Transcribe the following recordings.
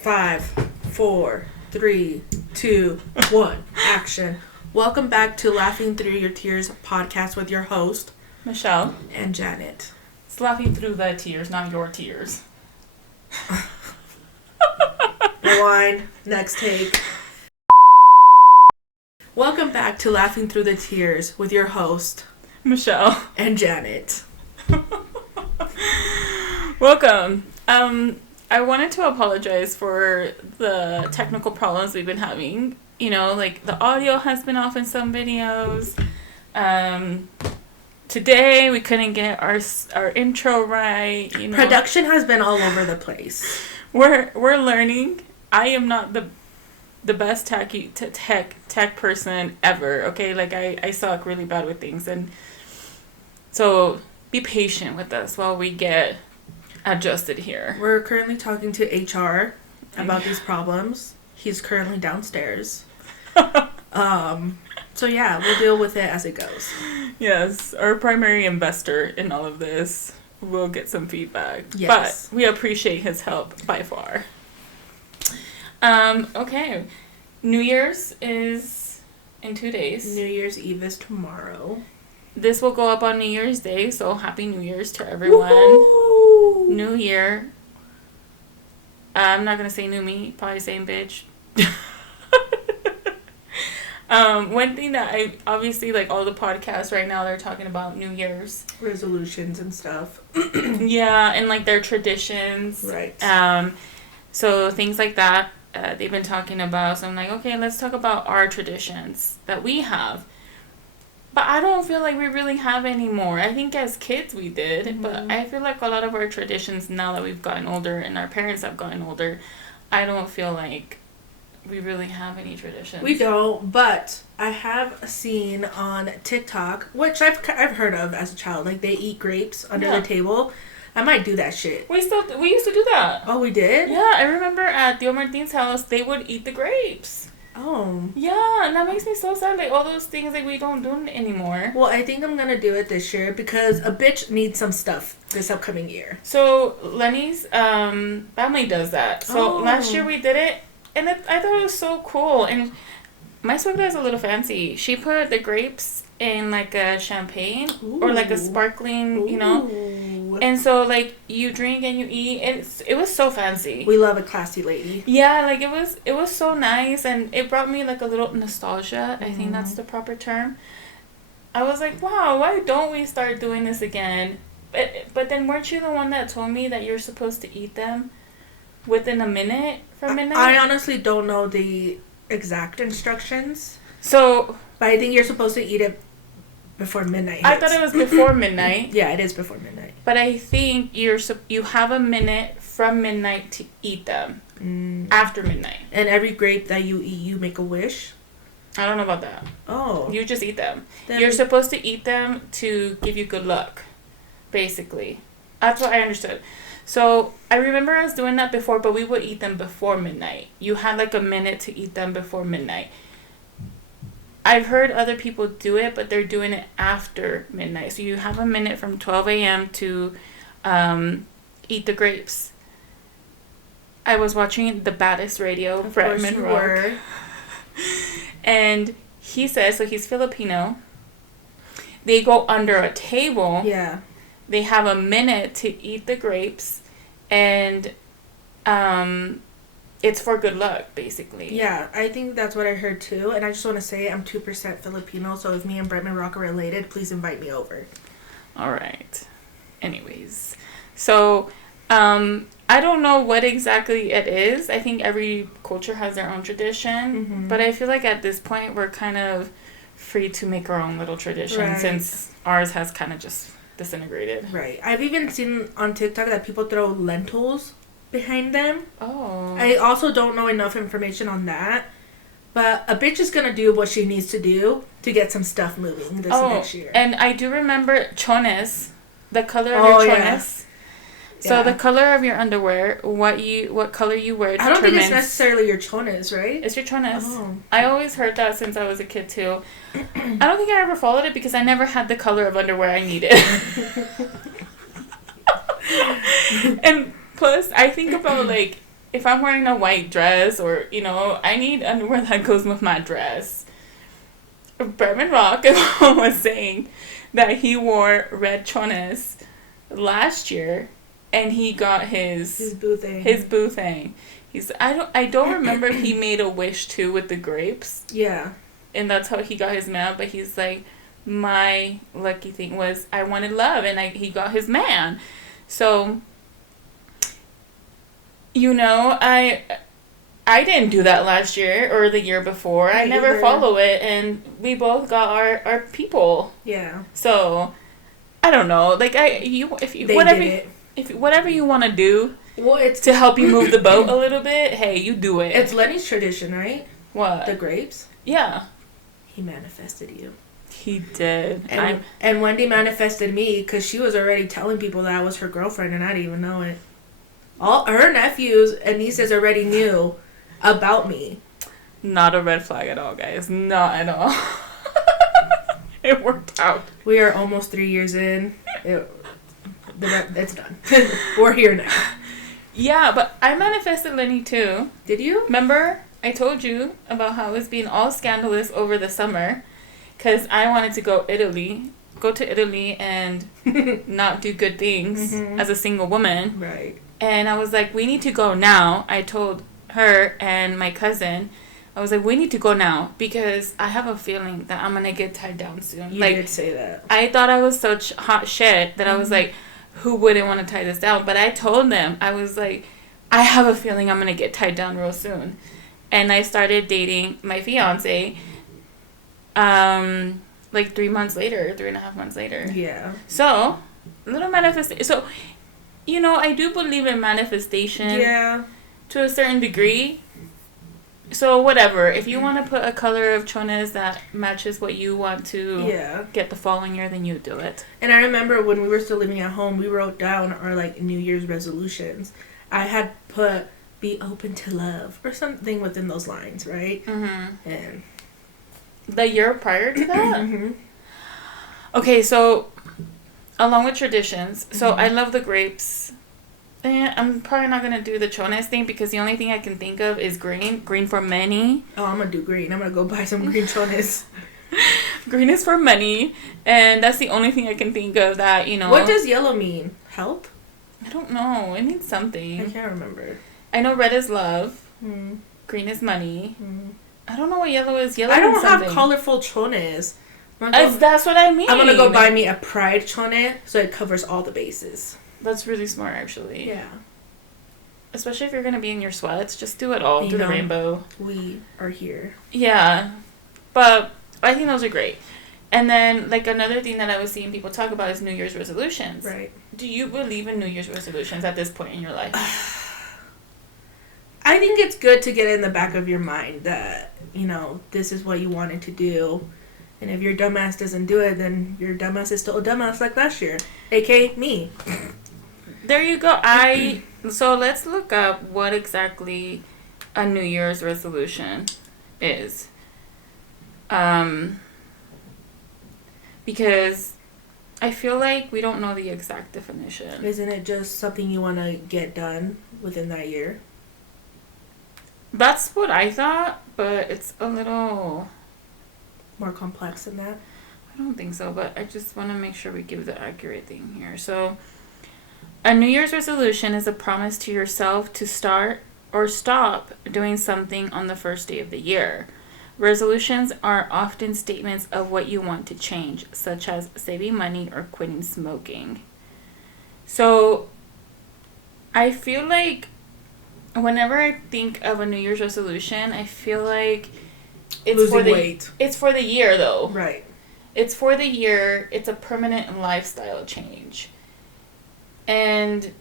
5, 4, 3, 2, 1, action. Welcome back to Laughing Through Your Tears podcast with your host, Michelle. And Janet. It's laughing through the tears, not your tears. Rewind. Next take. Welcome back to Laughing Through the Tears with your host, Michelle. And Janet. Welcome. I wanted to apologize for the technical problems we've been having. You know, like the audio has been off in some videos. Today we couldn't get our intro right. You know, production has been all over the place. We're learning. I am not the best tech person ever. Okay, like I suck really bad with things, and so be patient with us while we get adjusted here. We're currently talking to HR about these problems. He's currently downstairs. So yeah, we'll deal with it as it goes. Yes, our primary investor in all of this will get some feedback. Yes. But we appreciate his help by far. Okay. New Year's is in 2 days. New Year's Eve is tomorrow. This will go up on New Year's Day, so Happy New Year's to everyone. Woo-hoo! New Year. I'm not going to say new me, probably same bitch. One thing that I, obviously, like all the podcasts right now, they're talking about New Year's. Resolutions and stuff. Yeah, and like their traditions. Right. So things like that, they've been talking about. So I'm like, okay, let's talk about our traditions that we have. But I don't feel like we really have any more. I think as kids we did, mm-hmm. But I feel like a lot of our traditions now that we've gotten older and our parents have gotten older, I don't feel like we really have any traditions. We don't, but I have seen on TikTok, which I've heard of as a child, like they eat grapes under the table. I might do that shit. We used to do that. Oh, we did? Yeah, I remember at Tío Martin's house, they would eat the grapes. Oh. Yeah, and that makes me so sad. Like, all those things that we don't do anymore. Well, I think I'm going to do it this year because a bitch needs some stuff this upcoming year. So, Lenny's family does that. So, last year we did it, and I thought it was so cool. And my suegra is a little fancy. She put the grapes in, like, a champagne. Ooh. Or, like, a sparkling, you know. And so, like, you drink and you eat. It was so fancy. We love a classy lady. Yeah, like, it was so nice. And it brought me, like, a little nostalgia. I think that's the proper term. I was like, wow, why don't we start doing this again? But then weren't you the one that told me that you're supposed to eat them within a minute from midnight? I honestly don't know the exact instructions. So... But I think you're supposed to eat it before midnight hits. I thought it was before midnight. Yeah, it is before midnight. But I think you have a minute from midnight to eat them. After midnight. And every grape that you eat, you make a wish? I don't know about that. Oh. You just eat them. Then you're supposed to eat them to give you good luck, basically. That's what I understood. So I remember us doing that before, but we would eat them before midnight. You had like a minute to eat them before midnight. I've heard other people do it, but they're doing it after midnight. So you have a minute from 12 a.m. to eat the grapes. I was watching The Baddest Radio, Bretman Rock. And he says, so he's Filipino. They go under a table. Yeah. They have a minute to eat the grapes. And it's for good luck, basically. Yeah, I think that's what I heard too. And I just want to say I'm 2% Filipino, so if me and Bretman Rock are related, please invite me over. All right. Anyways. So, I don't know what exactly it is. I think every culture has their own tradition. Mm-hmm. But I feel like at this point, we're kind of free to make our own little tradition since ours has kind of just disintegrated. Right. I've even seen on TikTok that people throw lentils behind them. Oh. I also don't know enough information on that. But a bitch is going to do what she needs to do to get some stuff moving this next year. And I do remember chones, the color of your chones. Yeah. So the color of your underwear, what color you wear determines... I don't think it's necessarily your chones, right? It's your chones. Oh. I always heard that since I was a kid too. I don't think I ever followed it because I never had the color of underwear I needed. And plus, I think about, like, if I'm wearing a white dress or, you know, I need underwear that goes with my dress. Berman Rock was saying that he wore red chones last year and he got his boo thing. His boo thing. I don't remember if he made a wish too with the grapes. Yeah. And that's how he got his man, but he's like, my lucky thing was I wanted love and he got his man. So, you know, I didn't do that last year or the year before. I never follow it, and we both got our people. Yeah. So, I don't know. Like whatever you want to do, well, it's to help you move the boat a little bit. Hey, you do it. It's Lenny's tradition, right? What? The grapes. Yeah. He manifested you. He did. And Wendy manifested me because she was already telling people that I was her girlfriend, and I didn't even know it. All her nephews and nieces already knew about me. Not a red flag at all, guys. Not at all. It worked out. We are almost 3 years in. It's done. We're here now. Yeah, but I manifested Lenny too. Did you? Remember? I told you about how I was being all scandalous over the summer because I wanted to go to Italy and not do good things as a single woman. Right. And I was like, we need to go now. I told her and my cousin, I was like, we need to go now because I have a feeling that I'm going to get tied down soon. You did say that. I thought I was such hot shit that I was like, who wouldn't want to tie this down? But I told them, I was like, I have a feeling I'm going to get tied down real soon. And I started dating my fiance, 3 months later, 3.5 months later. Yeah. So, little manifestation. So, you know, I do believe in manifestation. Yeah. To a certain degree. So, whatever. If you want to put a color of chones that matches what you want to get the following year, then you do it. And I remember when we were still living at home, we wrote down our, New Year's resolutions. I had put, be open to love, or something within those lines, right? Mm-hmm. And the year prior to that? Mm-hmm. Okay, so, along with traditions, so I love the grapes. I'm probably not going to do the chones thing because the only thing I can think of is green. Green for money. Oh, I'm going to do green. I'm going to go buy some green chones. Green is for money. And that's the only thing I can think of that, you know. What does yellow mean? Help? I don't know. It means something. I can't remember. I know red is love. Green is money. I don't know what yellow is. Yellow I means don't something. have colorful chones. That's what I mean. I'm going to go buy me a pride chone so it covers all the bases. That's really smart, actually. Yeah. Especially if you're going to be in your sweats. Just do it all. Do the rainbow. We are here. Yeah. But I think those are great. And then, another thing that I was seeing people talk about is New Year's resolutions. Right. Do you believe in New Year's resolutions at this point in your life? I think it's good to get in the back of your mind that, this is what you wanted to do. And if your dumbass doesn't do it, then your dumbass is still a dumbass like last year. A.k.a. me. There you go. So let's look up what exactly a New Year's resolution is. Because I feel like we don't know the exact definition. Isn't it just something you want to get done within that year? That's what I thought, but it's a little more complex than that. I don't think so, but I just want to make sure we give the accurate thing here. So, a New Year's resolution is a promise to yourself to start or stop doing something on the first day of the year. Resolutions are often statements of what you want to change, such as saving money or quitting smoking. So, I feel like whenever I think of a New Year's resolution, I feel like it's for the year, though. Right. It's for the year. It's a permanent lifestyle change. And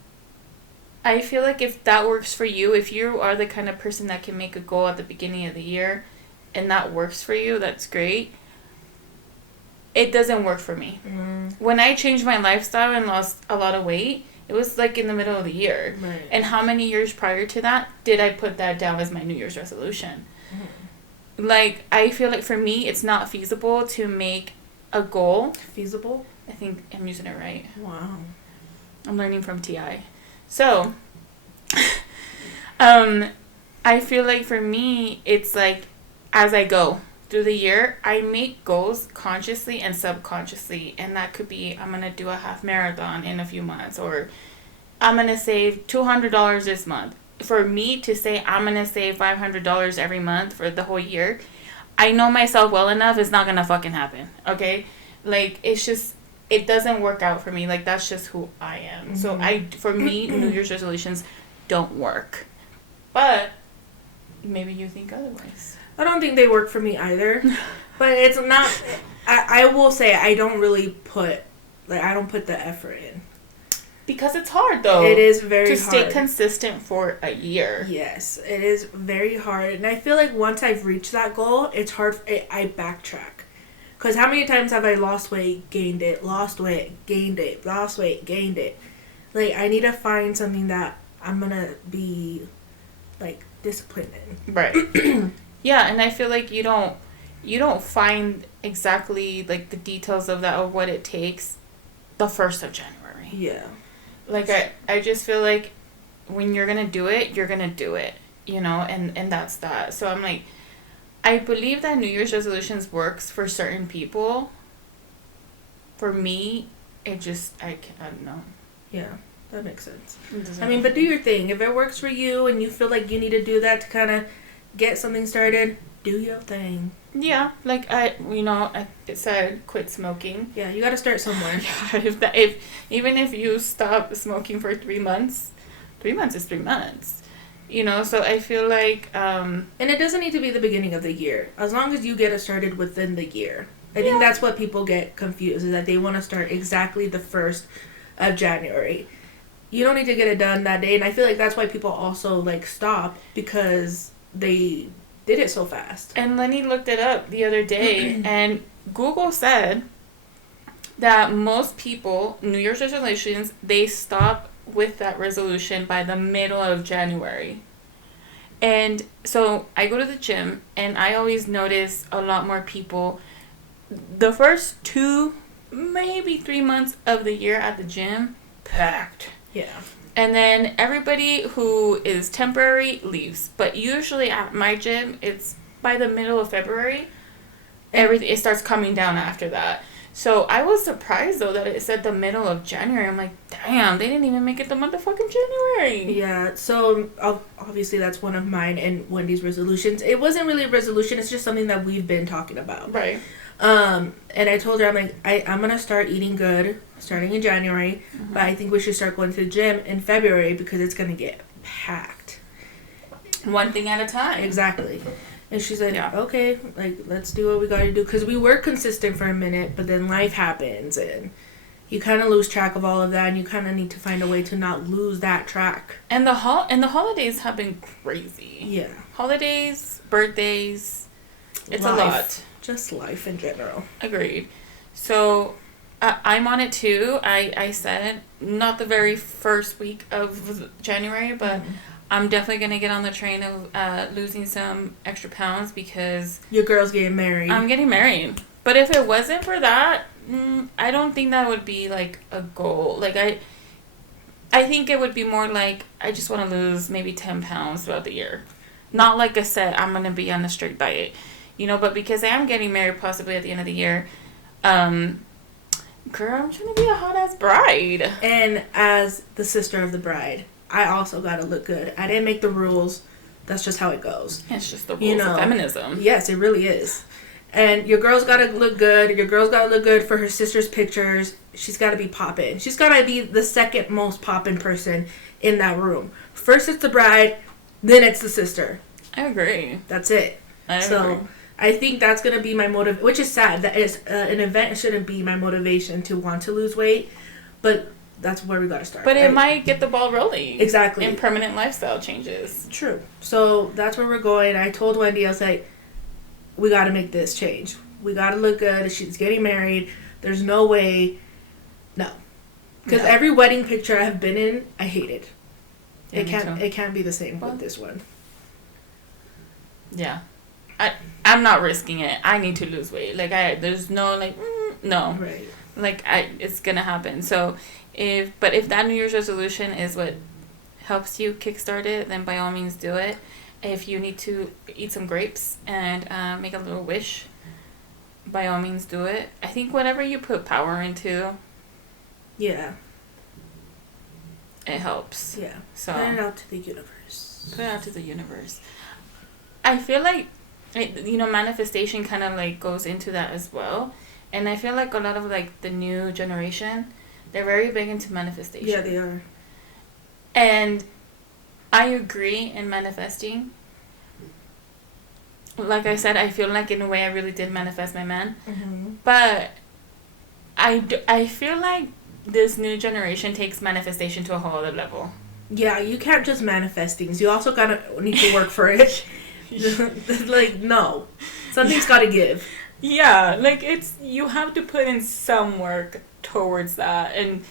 I feel like if that works for you, if you are the kind of person that can make a goal at the beginning of the year and that works for you, that's great. It doesn't work for me. When I changed my lifestyle and lost a lot of weight, it was in the middle of the year. Right. And how many years prior to that did I put that down as my New Year's resolution? I feel like for me, it's not feasible to make a goal. Feasible? I think I'm using it right. Wow. I'm learning from T.I. So, I feel like for me, it's like as I go through the year, I make goals consciously and subconsciously. And that could be, I'm going to do a half marathon in a few months, or I'm going to save $200 this month. For me to say I'm going to save $500 every month for the whole year, I know myself well enough, it's not going to fucking happen. Okay? Like, it's just, it doesn't work out for me. Like, that's just who I am. Mm-hmm. So for me, New Year's resolutions don't work. But maybe you think otherwise. I don't think they work for me either. But it's not... I will say I don't really put... Like, I don't put the effort in. Because it's hard, though. It is very hard. To stay consistent for a year. Yes, it is very hard. And I feel like once I've reached that goal, it's hard... I backtrack. Because how many times have I lost weight, gained it, lost weight, gained it, lost weight, gained it? Like, I need to find something that I'm going to be... like disciplined in. Right. Yeah, and I feel like you don't find exactly like the details of that or what it takes the 1st of January. Yeah. Like I just feel like when you're gonna do it, you're gonna do it. You know, and that's that. So I'm like, I believe that New Year's resolutions works for certain people. For me, I don't know. Yeah. That makes sense. I mean, but do your thing. If it works for you and you feel like you need to do that to kind of get something started, do your thing. Yeah, like it said quit smoking. Yeah, you got to start somewhere. Yeah, even if you stop smoking for 3 months, 3 months is 3 months. You know, so I feel like and it doesn't need to be the beginning of the year. As long as you get it started within the year. I think that's what people get confused, is that they want to start exactly the 1st of January. You don't need to get it done that day, and I feel like that's why people also like stop, because they did it so fast. And Lenny looked it up the other day, and Google said that most people, New Year's resolutions, they stop with that resolution by the middle of January. And so I go to the gym, and I always notice a lot more people the first 2, maybe 3 months of the year at the gym, packed. Yeah. And then everybody who is temporary leaves. But usually at my gym, it's by the middle of February. It starts coming down after that. So I was surprised, though, that it said the middle of January. I'm like, damn, they didn't even make it the month of fucking January. Yeah, so obviously that's one of mine and Wendy's resolutions. It wasn't really a resolution. It's just something that we've been talking about. Right. And I told her, I'm like, I'm going to start eating good starting in January, but I think we should start going to the gym in February because it's going to get packed. One thing at a time. Exactly. And she's like, okay, like, let's do what we got to do. Because we were consistent for a minute, but then life happens, and you kind of lose track of all of that, and you kind of need to find a way to not lose that track. And the holidays have been crazy. Yeah. Holidays, birthdays, it's a lot. Just life in general. Agreed. So I'm on it too. I said not the very first week of January, but I'm definitely going to get on the train of losing some extra pounds because... Your girl's getting married. I'm getting married. But if it wasn't for that, I don't think that would be like a goal. Like I think it would be more like I just want to lose maybe 10 pounds throughout the year. Not like I said, I'm going to be on a strict diet. You know, but because I am getting married possibly at the end of the year, girl, I'm trying to be a hot-ass bride. And as the sister of the bride, I also got to look good. I didn't make the rules. That's just how it goes. It's just the rules of feminism. Yes, it really is. And your girl's got to look good. Your girl's got to look good for her sister's pictures. She's got to be poppin'. She's got to be the second most poppin' person in that room. First it's the bride, then it's the sister. I agree. That's it. I agree. I think that's going to be my motive, which is sad. That is an event shouldn't be my motivation to want to lose weight, but that's where we got to start. But it might get the ball rolling. Exactly. In permanent lifestyle changes. True. So that's where we're going. I told Wendy, I was like, we got to make this change. We got to look good. She's getting married. There's no way. No. Because every wedding picture I've been in, I hated. It can't be the same with this one. Yeah. I'm not risking it. I need to lose weight. Like there's no no. Right. Like it's gonna happen. So if that New Year's resolution is what helps you kickstart it, then by all means do it. If you need to eat some grapes and make a little wish, by all means do it. I think whatever you put power into, yeah, it helps. Yeah. So put it out to the universe. Put it out to the universe. I feel like, manifestation kind of like goes into that as well. And I feel like a lot of like the new generation, they're very big into manifestation. Yeah, they are. And I agree in manifesting. Like I said, I feel like in a way I really did manifest my man. Mm-hmm. But I feel like this new generation takes manifestation to a whole other level. Yeah, you can't just manifest things. You also need to work for it. Like, no. Something's gotta give. Yeah, like you have to put in some work towards that, and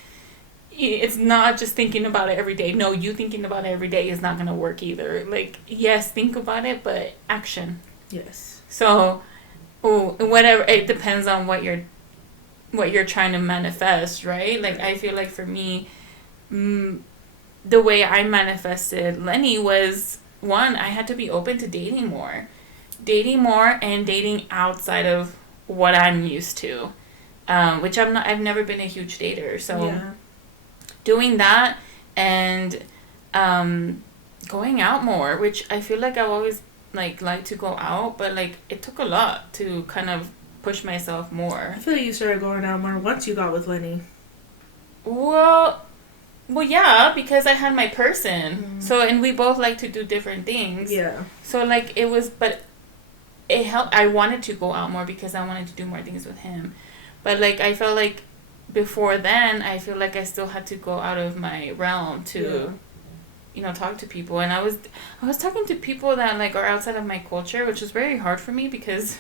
it's not just thinking about it every day. No, you thinking about it every day is not gonna work either. Like, yes, think about it, but action. Yes. So, whatever, it depends on what you're trying to manifest, right? Like, I feel like for me, the way I manifested Lenny was, one, I had to be open to dating more and dating outside of what I'm used to, which I've never been a huge dater. So yeah. Doing that and going out more, which I feel like I've always like to go out, but like it took a lot to kind of push myself more. I feel like you started going out more once you got with Lenny. Well, yeah, because I had my person. Mm-hmm. So, and we both like to do different things. Yeah. So, like, it helped. I wanted to go out more because I wanted to do more things with him. But, like, I felt like before then, I feel like I still had to go out of my realm to, talk to people. And I was talking to people that, like, are outside of my culture, which is very hard for me because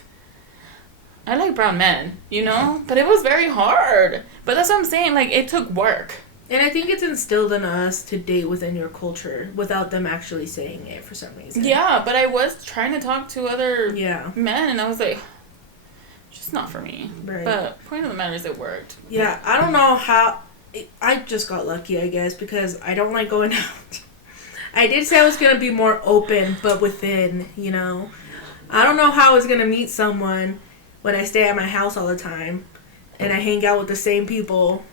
I like brown men, But it was very hard. But that's what I'm saying. Like, it took work. And I think it's instilled in us to date within your culture without them actually saying it for some reason. Yeah, but I was trying to talk to other men, and I was like, just not for me. Right. But point of the matter is it worked. Yeah, I don't know how... I just got lucky, I guess, because I don't like going out. I did say I was going to be more open, but within, I don't know how I was going to meet someone when I stay at my house all the time, and I hang out with the same people.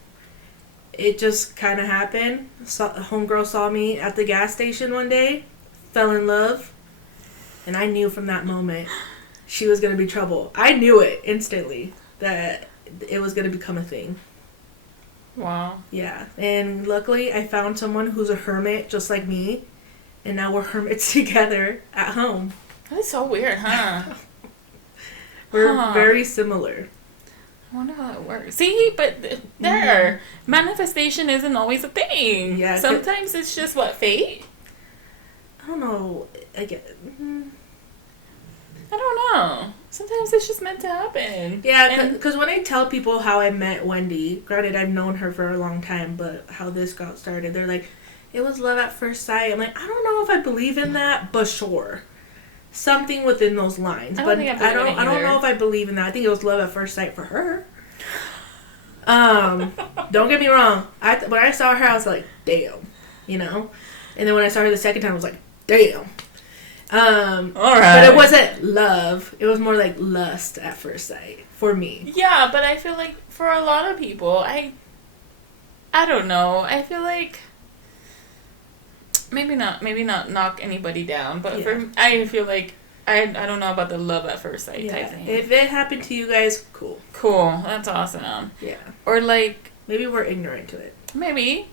It just kind of happened. A homegirl saw me at the gas station one day, fell in love, and I knew from that moment she was going to be trouble. I knew it instantly that it was going to become a thing. Wow. Yeah, and luckily I found someone who's a hermit just like me, and now we're hermits together at home. That's so weird, huh? We're very similar. I wonder how that works. See, but manifestation isn't always a thing. Yeah. Sometimes it's just fate? I don't know. I don't know. Sometimes it's just meant to happen. Yeah, because when I tell people how I met Wendy, granted I've known her for a long time, but how this got started, they're like, it was love at first sight. I'm like, I don't know if I believe in that, but sure. Something within those lines. I don't know if I believe in that. I think it was love at first sight for her. Don't get me wrong. When I saw her, I was like, damn. And then when I saw her the second time, I was like, damn. All right. But it wasn't love. It was more like lust at first sight for me. Yeah, but I feel like for a lot of people, I don't know. I feel like maybe not knock anybody down, but I feel like I don't know about the love at first sight type thing. If it happened to you guys, cool. Cool. That's awesome. Yeah. Or like maybe we're ignorant to it. Maybe.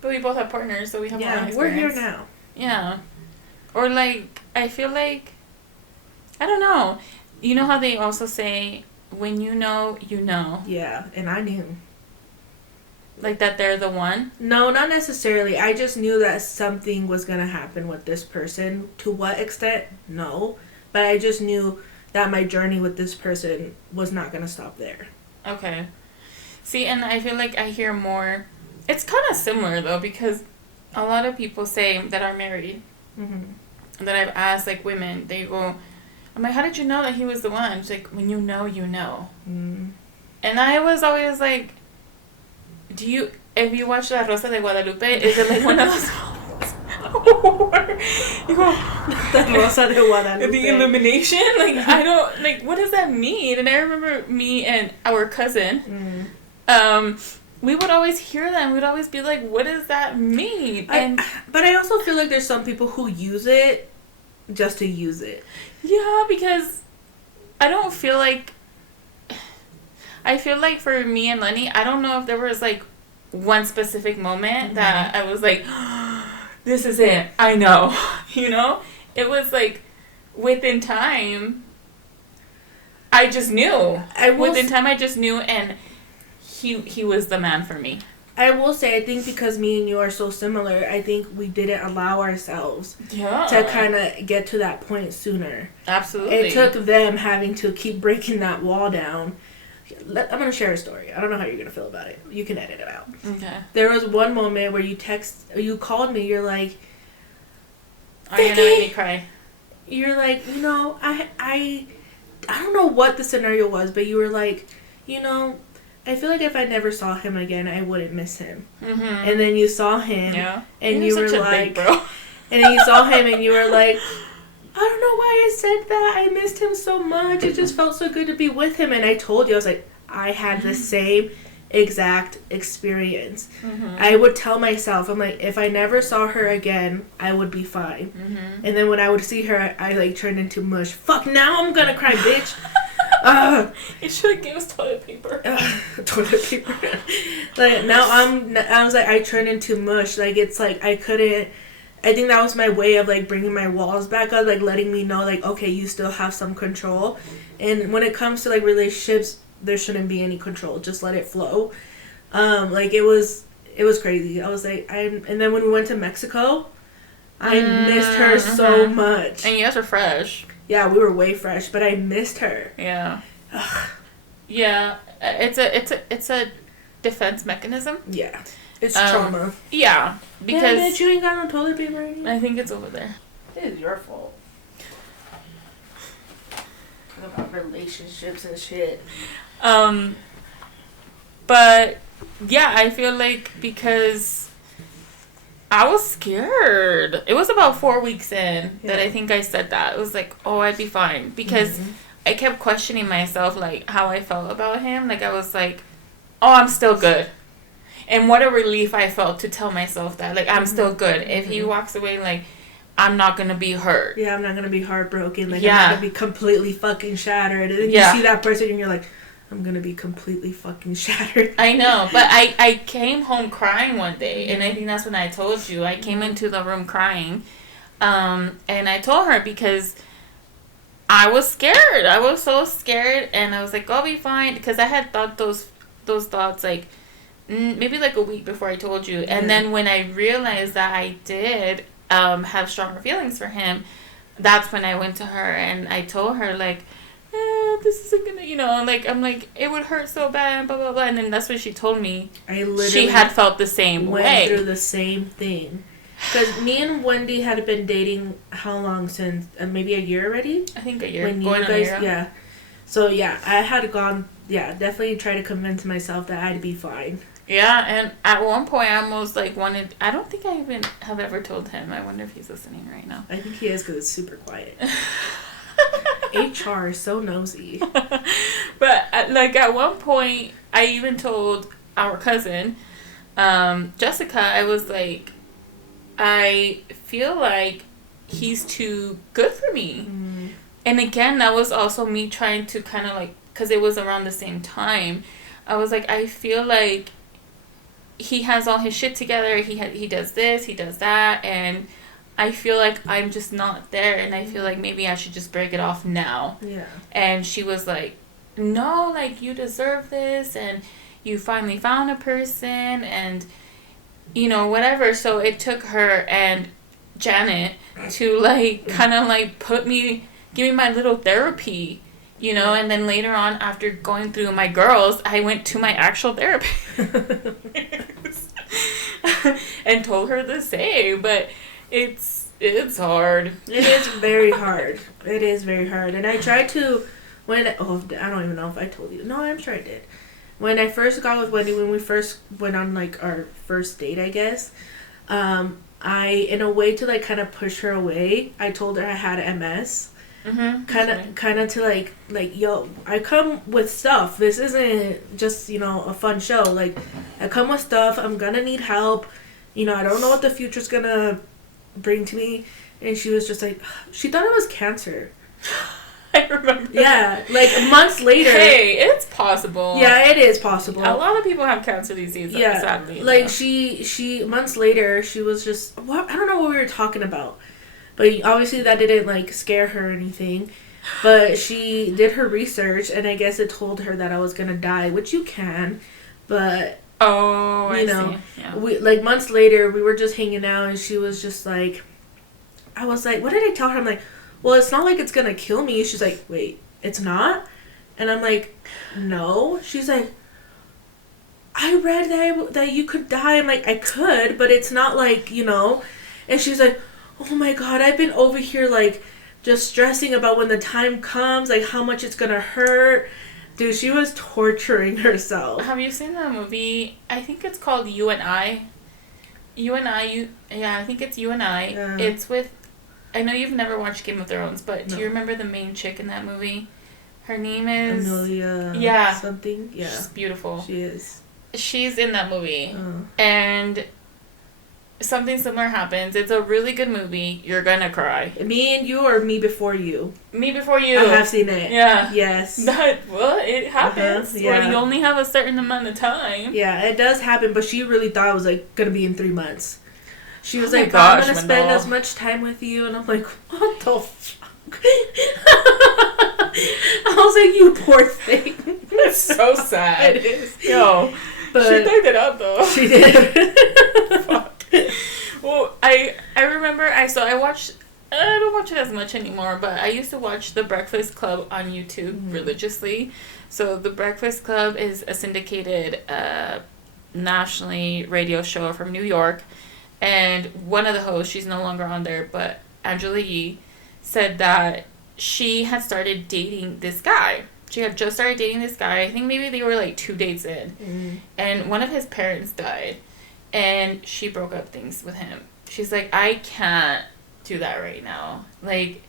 But we both have partners, so we have our own experience. We're here now. Yeah. Or like I feel like I don't know. You know how they also say when you know, you know. Yeah, and I knew. Like that they're the one? No, not necessarily. I just knew that something was going to happen with this person. To what extent? No. But I just knew that my journey with this person was not going to stop there. Okay. See, and I feel like I hear more... It's kind of similar, though, because a lot of people say that are married, that I've asked, like, women, they go... I'm like, how did you know that he was the one? She's like, when you know, you know. Mm. And I was always like... if you watch La Rosa de Guadalupe, is it like one of those... You go, the elimination? Like, I don't, like, what does that mean? And I remember me and our cousin, we would always hear that and we'd always be like, what does that mean? But I also feel like there's some people who use it just to use it. Yeah, because I don't feel like, I feel like for me and Lenny, I don't know if there was like one specific moment that I was like, this is it, I know. You know, it was like within time I just knew. Within time I just knew, and he was the man for me. I will say, I think because me and you are so similar, I think we didn't allow ourselves to kind of get to that point sooner. Absolutely. It took them having to keep breaking that wall down. I'm going to share a story. I don't know how you're going to feel about it. You can edit it out. Okay. There was one moment where you called me, you're like, are you going to make me cry? You're like, you know, I don't know what the scenario was, but you were like, you know, I feel like if I never saw him again, I wouldn't miss him. Mm-hmm. And then you saw him, and you were like, and then you saw him, and you were like, I don't know why I said that. I missed him so much. It just felt so good to be with him. And I told you, I was like, I had the same exact experience. Mm-hmm. I would tell myself, I'm like, if I never saw her again, I would be fine. Mm-hmm. And then when I would see her, I like turned into mush. Fuck, now I'm gonna cry, bitch. You should have given us toilet paper. Toilet paper. Like, now I was like, I turned into mush. Like, it's like, I think that was my way of, like, bringing my walls back up, like, letting me know, like, okay, you still have some control. And when it comes to, like, relationships, there shouldn't be any control. Just let it flow. Like, it was crazy. I was like, and then when we went to Mexico, I missed her so much. And you guys were fresh. Yeah, we were way fresh, but I missed her. Yeah. Yeah, it's a defense mechanism. Yeah. It's trauma. Yeah, because... Yeah, bitch, you ain't got no toilet paper anymore. I think it's over there. It is your fault. Talk about relationships and shit. But, yeah, I feel like because I was scared. It was about 4 weeks in that I think I said that. It was like, oh, I'd be fine. Because I kept questioning myself, like, how I felt about him. Like, I was like, oh, I'm still good. And what a relief I felt to tell myself that. Like, I'm still good. If he walks away, like, I'm not going to be hurt. Yeah, I'm not going to be heartbroken. Like, I'm not going to be completely fucking shattered. And then you see that person and you're like, I'm going to be completely fucking shattered. I know. But I came home crying one day. And I think that's when I told you. I came into the room crying. And I told her because I was scared. I was so scared. And I was like, I'll be fine. Because I had thought those thoughts, like, maybe like a week before I told you. And then when I realized that I did have stronger feelings for him, that's when I went to her and I told her, like, this isn't gonna, you know, like, I'm like, it would hurt so bad, blah, blah, blah. And then that's what she told me. I literally she had felt the same way. Went through the same thing. Because me and Wendy had been dating how long since? Maybe a year already? I think a year. When going you guys, on a year. Yeah. So, yeah, I had gone, definitely try to convince myself that I'd be fine. Yeah, and at one point I almost like wanted... I don't think I even have ever told him. I wonder if he's listening right now. I think he is because it's super quiet. HR is so nosy. But like at one point I even told our cousin, Jessica, I was like, I feel like he's too good for me. Mm. And again, that was also me trying to kind of like... Because it was around the same time. I was like, I feel like he has all his shit together. He does this, he does that, and I feel like I'm just not there, and I feel like maybe I should just break it off now. Yeah. And she was like, no, like, you deserve this, and you finally found a person, and, you know, whatever. So it took her and Janet to, like, kind of, like, give me my little therapy. You know, and then later on, after going through my girls, I went to my actual therapist and told her the same. But it's hard. It is very hard. It is very hard. And I tried to, I don't even know if I told you. No, I'm sure I did. When I first got with Wendy, when we first went on, like, our first date, I guess, in a way to like kind of push her away, I told her I had MS. Kind of to like yo, I come with stuff. This isn't just, you know, a fun show. Like, I come with stuff. I'm gonna need help. You know, I don't know what the future's gonna bring to me. And she was just like, she thought it was cancer. I remember. Yeah, like months later. Hey, it's possible. Yeah, it is possible. A lot of people have cancer these days. Yeah, sadly. like she months later, she was just, I don't know what we were talking about. But obviously that didn't, like, scare her or anything. But she did her research, and I guess it told her that I was going to die, which you can. But, I know, see. Yeah. we, like, months later, we were just hanging out, and she was just like, I was like, what did I tell her? I'm like, well, it's not like it's going to kill me. She's like, wait, it's not? And I'm like, no. She's like, I read that you could die. I'm like, I could, but it's not like, you know. And she's like, oh my God, I've been over here, like, just stressing about when the time comes, like, how much it's gonna hurt. Dude, she was torturing herself. Have you seen that movie? I think it's called You and I. I think it's You and I. Yeah. It's with, I know you've never watched Game of Thrones, but No. do you remember the main chick in that movie? Her name is... Amelia... Yeah. Something? Yeah. She's beautiful. She is. She's in that movie. Oh. And... something similar happens. It's a really good movie. You're gonna cry. Me and you, or me before you? Me before you. I have seen it. Yeah. Yes. It happens. Yeah. Where you only have a certain amount of time. Yeah, it does happen, but she really thought it was, like, gonna be in 3 months. She was Oh my like, gosh, I'm gonna spend Manolo. as much time with you, and I'm like, what the fuck? I was like, you poor thing. It's so sad. It is. Yo. But She picked it up though. she did. Fuck. Well, I remember I watched, I don't watch it as much anymore, but I used to watch The Breakfast Club on YouTube religiously. So The Breakfast Club is a syndicated nationally radio show from New York, and one of the hosts, she's no longer on there, but Angela Yee, said that she had started dating this guy. She had just started dating this guy. I think maybe they were like 2 dates in. And one of his parents died. And she broke up things with him. She's like, I can't do that right now. Like,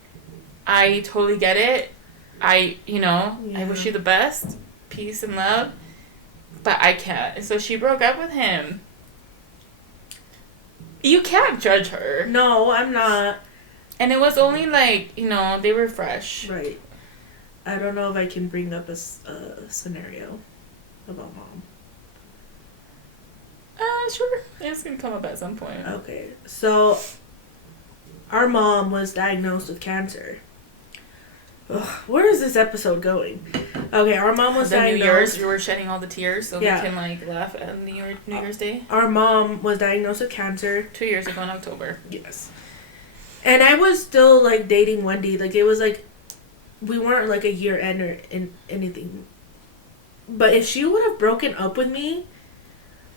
I totally get it. I wish you the best. Peace and love. But I can't. And so she broke up with him. You can't judge her. No, I'm not. And it was only like, they were fresh. Right. I don't know if I can bring up a scenario about mom. Sure. It's going to come up at some point. Okay. So, our mom was diagnosed with cancer. Ugh, where is this episode going? Okay, our mom was the diagnosed... New Year's, you were shedding all the tears so Yeah. we can, like, laugh at New Year's Day. Our mom was diagnosed with cancer. 2 years ago in October. Yes. And I was still, like, dating Wendy. Like, it was, like, we weren't, like, a year in or in anything. But if she would have broken up with me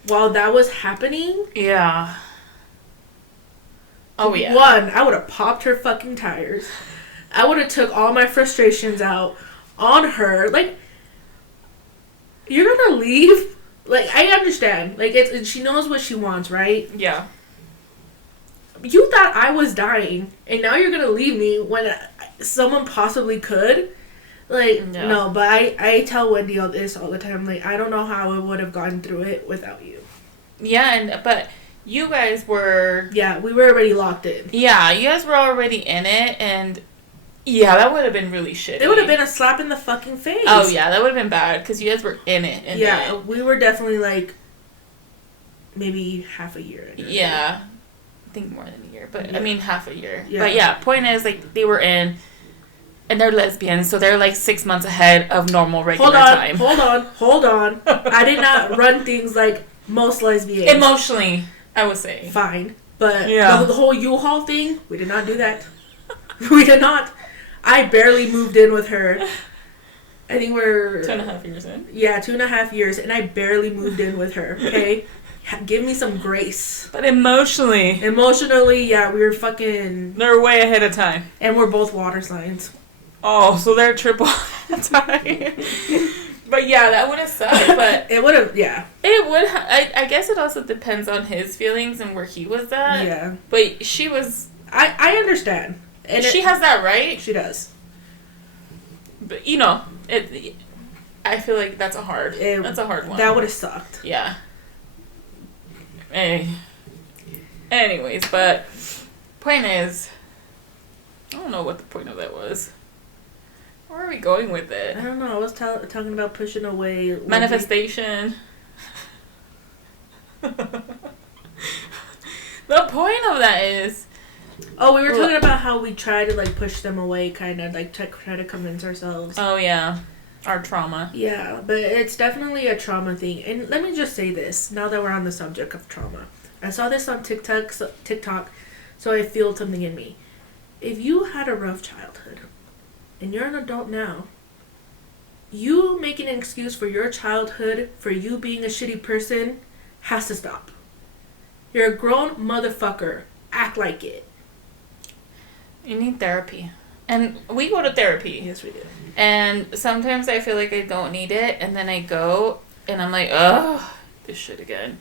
while that was happening... Yeah. Oh, yeah. One, I would have popped her fucking tires. I would have took all my frustrations out on her. Like, you're gonna leave? Like, I understand. Like, she knows what she wants, right? Yeah. You thought I was dying, and now you're gonna leave me when someone possibly could? Like, no, but I tell Wendy all this all the time. Like, I don't know how I would have gotten through it without you. Yeah, but you guys were... Yeah, we were already locked in. Yeah, you guys were already in it, and... Yeah, that would have been really shitty. It would have been a slap in the fucking face. Oh, yeah, that would have been bad, because you guys were in it. Yeah, we were definitely, like, maybe half a year in it. Yeah. I think more than a year, but, yeah. I mean, half a year. Yeah. But, yeah, point is, like, they were in, and they're lesbians, so they're, like, 6 months ahead of normal, regular time. Hold on. I did not run things like most lesbians. Emotionally, I would say. Fine. But Yeah. the whole U-Haul thing, we did not do that. We did not. I barely moved in with her. I think we're... 2.5 years in. Yeah, 2.5 years, and I barely moved in with her, okay? Give me some grace. But emotionally... Emotionally, yeah, we were fucking... They're way ahead of time. And we're both water signs. Oh, so they're triple time. But yeah, that would have sucked. But it would have, yeah. It would. I guess it also depends on his feelings and where he was at. Yeah. But she was. I understand. And she has that right. She does. But it. I feel like that's a hard one. That would have sucked. Yeah. Anyways, but point is, I don't know what the point of that was. Where are we going with it? I don't know. I was talking about pushing away manifestation. The point of that is. Oh, we were talking about how we try to like push them away, kind of like try to convince ourselves. Oh yeah, our trauma. Yeah, but it's definitely a trauma thing. And let me just say this: now that we're on the subject of trauma, I saw this on TikTok, so I feel something in me. If you had a rough childhood, and you're an adult now, you making an excuse for your childhood, for you being a shitty person, has to stop. You're a grown motherfucker. Act like it. You need therapy. And we go to therapy. Yes, we do. And sometimes I feel like I don't need it, and then I go, and I'm like, oh, this shit again.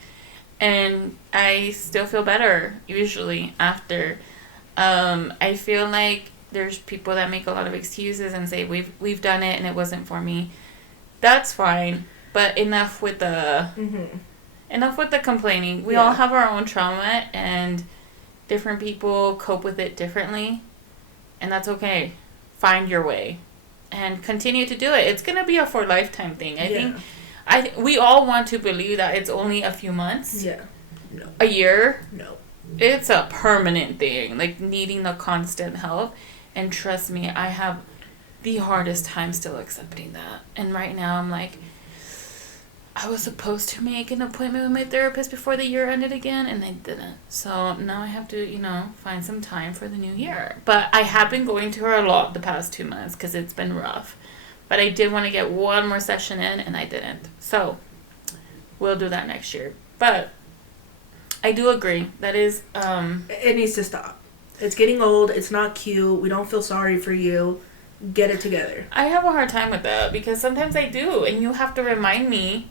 And I still feel better, usually, after. I feel like there's people that make a lot of excuses and say, we've done it, and it wasn't for me. That's fine. But enough with the... Mm-hmm. Enough with the complaining. We all have our own trauma, and different people cope with it differently. And that's okay. Find your way. And continue to do it. It's going to be a for lifetime thing. I think we all want to believe that it's only a few months. Yeah. No. A year. No. It's a permanent thing. Like needing the constant help. And trust me, I have the hardest time still accepting that. And right now I'm like, I was supposed to make an appointment with my therapist before the year ended again, and I didn't. So now I have to, find some time for the new year. But I have been going to her a lot the past 2 months because it's been rough. But I did want to get one more session in, and I didn't. So we'll do that next year. But I do agree. That is... It needs to stop. It's getting old. It's not cute. We don't feel sorry for you. Get it together. I have a hard time with that because sometimes I do. And you have to remind me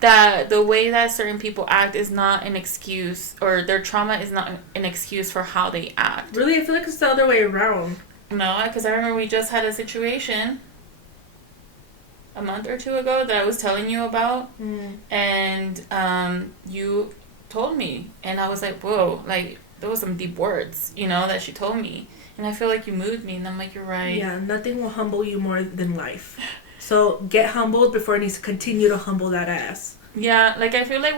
that the way that certain people act is not an excuse, or their trauma is not an excuse for how they act. Really? I feel like it's the other way around. No, because I remember we just had a situation a month or two ago that I was telling you about, and you told me, and I was like, whoa, like, there was some deep words, that she told me, and I feel like you moved me, and I'm like, you're right. Yeah, nothing will humble you more than life. So get humbled before it needs to continue to humble that ass. Yeah, like I feel like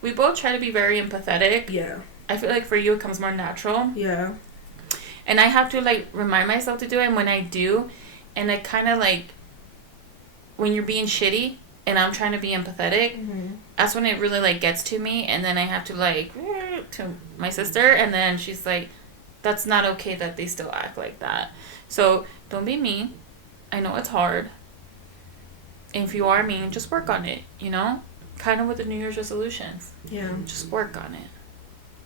we both try to be very empathetic. Yeah. I feel like for you it comes more natural. Yeah. And I have to like remind myself to do it, and when I do, and it kind of like, when you're being shitty and I'm trying to be empathetic, that's when it really like gets to me, and then I have to like, to my sister, and then she's like, that's not okay that they still act like that. So don't be mean. I know it's hard. And if you are mean, just work on it, Kind of with the New Year's resolutions. Yeah. Just work on it.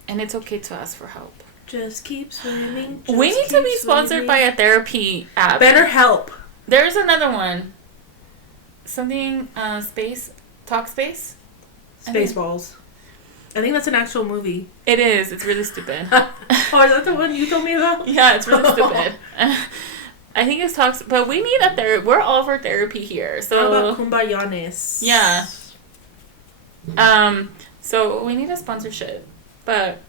And it's okay to ask for help. Just keep swimming. We need to be sponsored by a therapy app. BetterHelp. There's another one. Something, Talk Space? Spaceballs. I think that's an actual movie. It is. It's really stupid. Oh, is that the one you told me about? Yeah, it's really stupid. I think it's talks, but we need a therapy. We're all for therapy here. So how about Kumbayanes? Yeah. So we need a sponsorship, but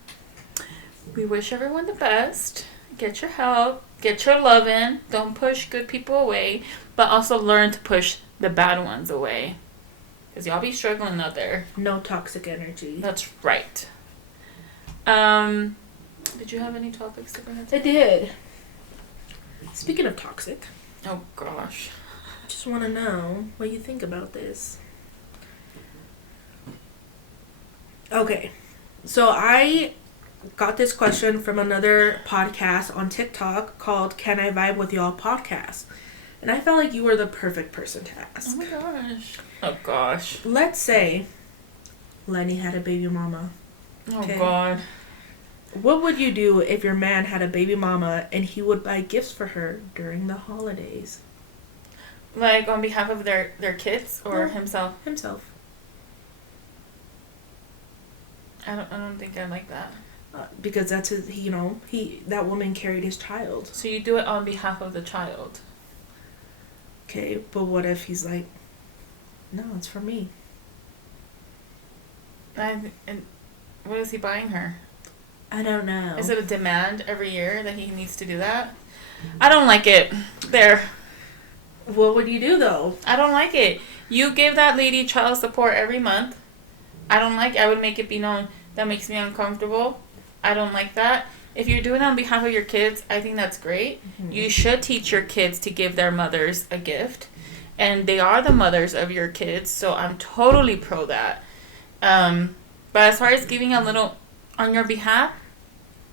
we wish everyone the best. Get your help. Get your love in. Don't push good people away, but also learn to push the bad ones away. Because y'all be struggling out there. No toxic energy. That's right. Did you have any topics to bring up? I did. Speaking of toxic. Oh, gosh. I just want to know what you think about this. Okay. So I got this question from another podcast on TikTok called Can I Vibe With Y'all Podcast. And I felt like you were the perfect person to ask. Oh, my gosh. Oh, gosh. Let's say Lenny had a baby mama. Okay. Oh, God. What would you do if your man had a baby mama and he would buy gifts for her during the holidays? Like, on behalf of their kids or himself? Himself. I don't think I like that. Because that's his, that woman carried his child. So you do it on behalf of the child. Okay, but what if he's like, no, it's for me. And what is he buying her? I don't know. Is it a demand every year that he needs to do that? I don't like it. There. What would you do, though? I don't like it. You give that lady child support every month. I don't like it. I would make it be known. That makes me uncomfortable. I don't like that. If you're doing it on behalf of your kids, I think that's great. Mm-hmm. You should teach your kids to give their mothers a gift. And they are the mothers of your kids, so I'm totally pro that. But as far as giving a little on your behalf,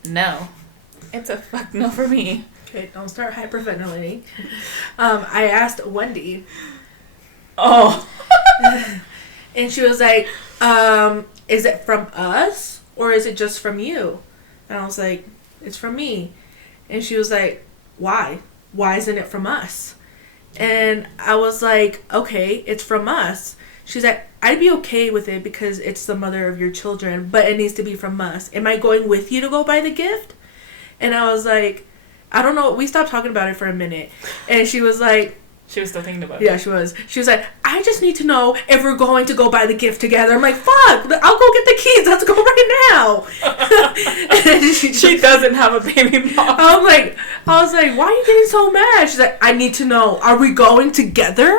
no. It's a fuck no for me. Okay, don't start hyperventilating. I asked Wendy. Oh. And she was like, is it from us or is it just from you? And I was like, it's from me. And she was like, why? Why isn't it from us? And I was like, okay, it's from us. She's like, I'd be okay with it because it's the mother of your children, but it needs to be from us. Am I going with you to go buy the gift? And I was like, I don't know. We stopped talking about it for a minute. And she was like... She was still thinking about it. Yeah, she was. She was like, I just need to know if we're going to go buy the gift together. I'm like, fuck, I'll go get the keys. Let's go right now. And she doesn't have a baby mom. I was like, why are you getting so mad? She's like, I need to know. Are we going together?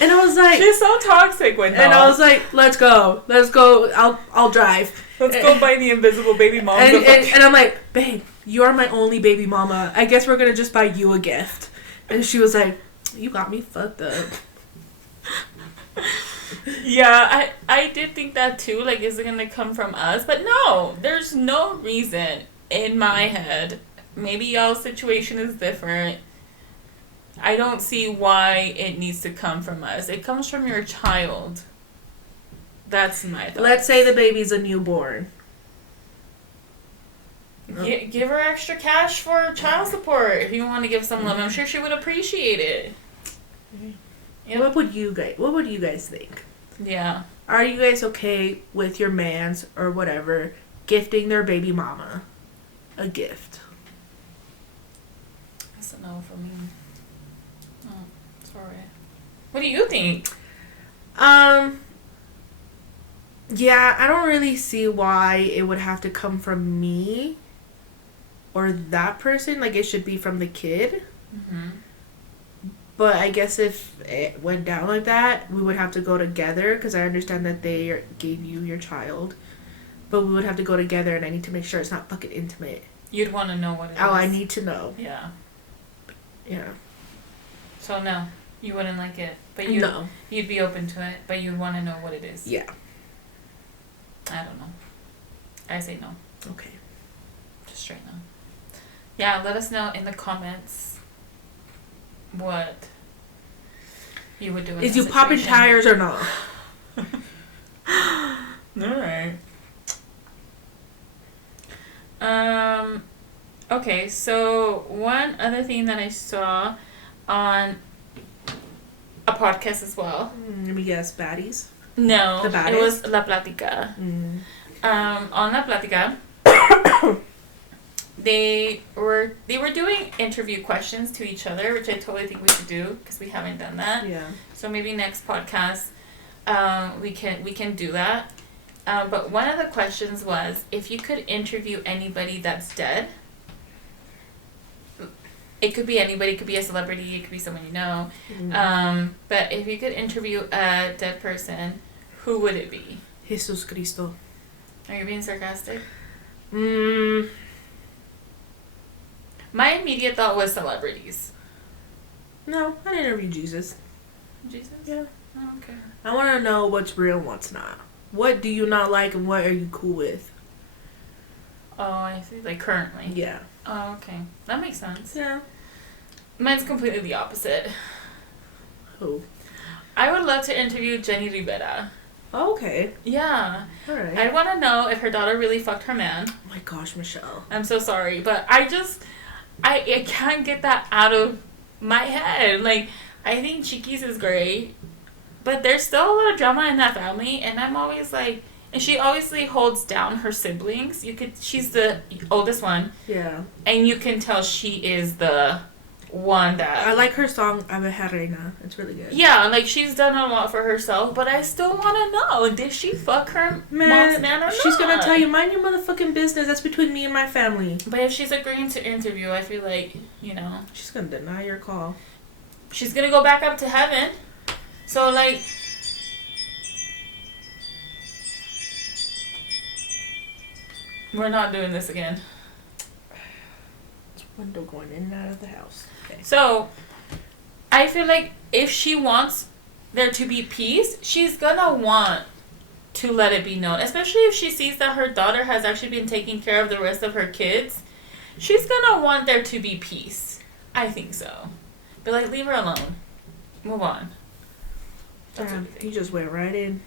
And I was like... She's so toxic with And I was like, let's go. I'll drive. Let's go buy the invisible baby mom. And I'm like, babe, you're my only baby mama. I guess we're going to just buy you a gift. And she was like, you got me fucked up. Yeah, I did think that too. Like, is it going to come from us? But no, there's no reason in my head. Maybe y'all's situation is different. I don't see why it needs to come from us. It comes from your child. That's my thought. Let's say the baby's a newborn. Give her extra cash for child support if you want to give some love. I'm sure she would appreciate it. Yep. What would you guys think? Yeah. Are you guys okay with your mans or whatever gifting their baby mama a gift? That's a no for me. Oh, sorry. What do you think? Yeah, I don't really see why it would have to come from me or that person. Like, it should be from the kid. Mm-hmm. But I guess if it went down like that, we would have to go together because I understand that they gave you your child. But we would have to go together and I need to make sure it's not fucking intimate. You'd want to know what it is. Oh, I need to know. Yeah. Yeah. So, no, you wouldn't like it. But you'd be open to it, but you'd want to know what it is. Yeah. I don't know. I say no. Okay. Just straight no. Yeah, let us know in the comments what you would do in Is you popping tires or not? Alright. Okay, so one other thing that I saw on a podcast as well. Let me guess, baddies? No, the baddest? It was La Plática. On La Plática, they were doing interview questions to each other, which I totally think we should do because we haven't done that. Yeah. So maybe next podcast, we can do that. But one of the questions was, if you could interview anybody that's dead. It could be anybody. It could be a celebrity. It could be someone you know. Mm-hmm. But if you could interview a dead person, who would it be? Jesus Cristo. Are you being sarcastic? Mm. My immediate thought was celebrities. No, I'd interview Jesus. Jesus? Yeah. Oh, okay. I want to know what's real and what's not. What do you not like and what are you cool with? Oh, I see. Like currently? Yeah. Oh, okay. That makes sense. Yeah. Mine's completely the opposite. Who? I would love to interview Jenny Rivera. Oh, okay. Yeah. Alright. I'd want to know if her daughter really fucked her man. Oh my gosh, Michelle. I'm so sorry, but I can't get that out of my head. Like, I think Chiquis is great, but there's still a lot of drama in that family, and I'm always like, and she obviously holds down her siblings. She's the oldest one. Yeah. And you can tell she is the one that... I like her song, Abeja Reina. It's really good. Yeah, like, she's done a lot for herself, but I still want to know, did she fuck her mom's man or not? She's going to tell you, mind your motherfucking business. That's between me and my family. But if she's agreeing to interview, I feel like, she's going to deny your call. She's going to go back up to heaven. So, like... We're not doing this again. It's window going in and out of the house. Okay. So, I feel like if she wants there to be peace, she's gonna want to let it be known. Especially if she sees that her daughter has actually been taking care of the rest of her kids. She's gonna want there to be peace. I think so. But like, leave her alone. Move on. Damn, you just went right in.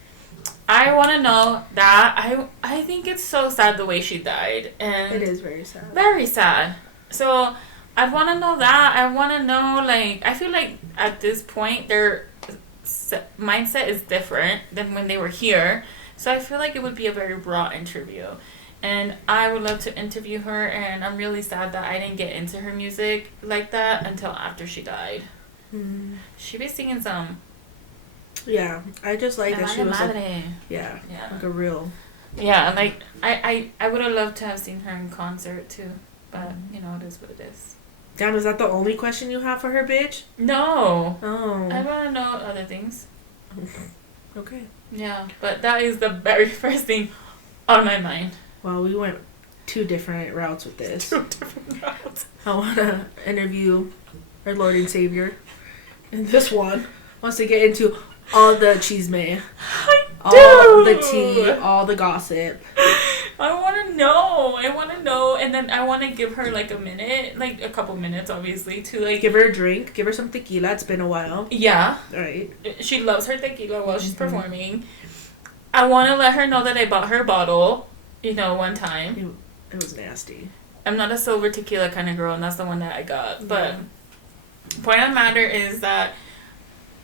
I want to know that. I think it's so sad the way she died. And it is very sad. Very sad. So, I want to know that. I want to know, like, I feel like at this point, their mindset is different than when they were here. So, I feel like it would be a very raw interview. And I would love to interview her, and I'm really sad that I didn't get into her music like that until after she died. Mm. She was singing some... Yeah, I just like that she was like, yeah, like a real... Yeah, like, I would have loved to have seen her in concert, too. But, it is what it is. Damn, is that the only question you have for her, bitch? No. Oh. I want to know other things. Okay. Yeah, but that is the very first thing on my mind. Well, we went 2 different routes with this. 2 different routes. I want to interview our Lord and Savior. And this one wants to get into all the chisme. All the tea, all the gossip. I want to know. And then I want to give her, like, a minute, like, a couple minutes, obviously, to, like... Give her a drink. Give her some tequila. It's been a while. Yeah. Right. She loves her tequila while she's performing. I want to let her know that I bought her a bottle, one time. It was nasty. I'm not a silver tequila kind of girl, and that's the one that I got. But point of the matter is that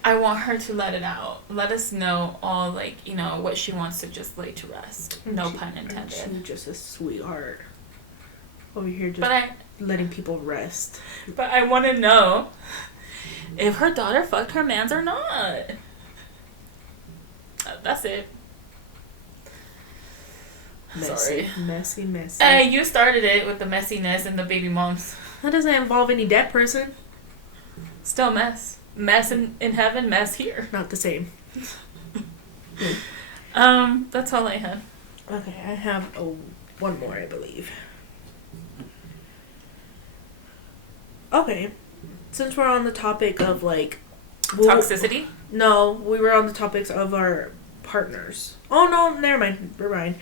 I want her to let it out. Let us know all, like, what she wants to just lay to rest. No pun intended. She's just a sweetheart. Over here just letting people rest. But I want to know if her daughter fucked her mans or not. That's it. Messy. Sorry. Messy. You started it with the messiness and the baby moms. That doesn't involve any dead person. Still mess. Mess in heaven, mess here. Not the same. That's all I had. Okay, I have one more, I believe. Okay, since we're on the topic of, like... Toxicity? No, we were on the topics of our partners. Oh, no, never mind. We're fine.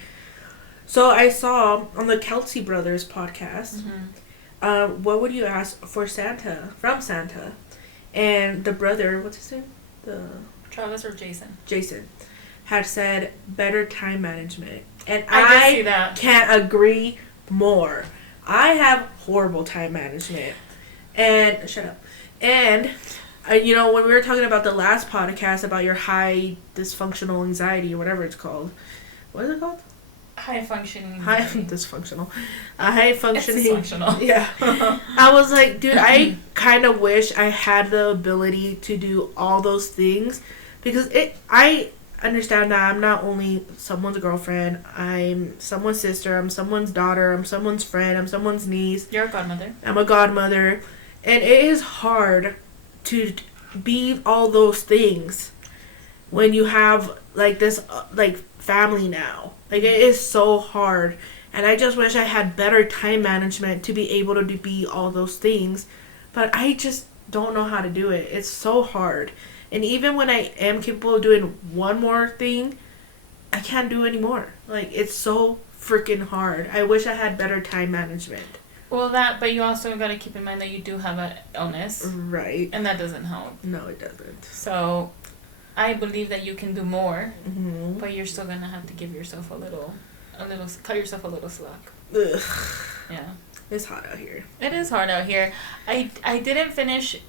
So I saw on the Kelsey Brothers podcast, what would you ask for Santa, from Santa? And the brother, what's his name? Travis or Jason? Jason. Had said better time management. And I did see that. Can't agree more. I have horrible time management. And, shut up. And, when we were talking about the last podcast about your high dysfunctional anxiety or whatever it's called. What is it called? High functioning. High dysfunctional. High functioning. Dysfunctional. Yeah. I was like, dude, I kind of wish I had the ability to do all those things because I understand that I'm not only someone's girlfriend, I'm someone's sister, I'm someone's daughter, I'm someone's friend, I'm someone's niece. You're a godmother. I'm a godmother. And it is hard to be all those things when you have, like, this, family now. Like, it is so hard. And I just wish I had better time management to be able to be all those things. But I just don't know how to do it. It's so hard. And even when I am capable of doing one more thing, I can't do anymore. Like, it's so freaking hard. I wish I had better time management. Well, but you also got to keep in mind that you do have an illness. Right. And that doesn't help. No, it doesn't. So, I believe that you can do more, but you're still going to have to give yourself cut yourself a little slack. Ugh. Yeah. It's hot out here. It is hard out here. I didn't finish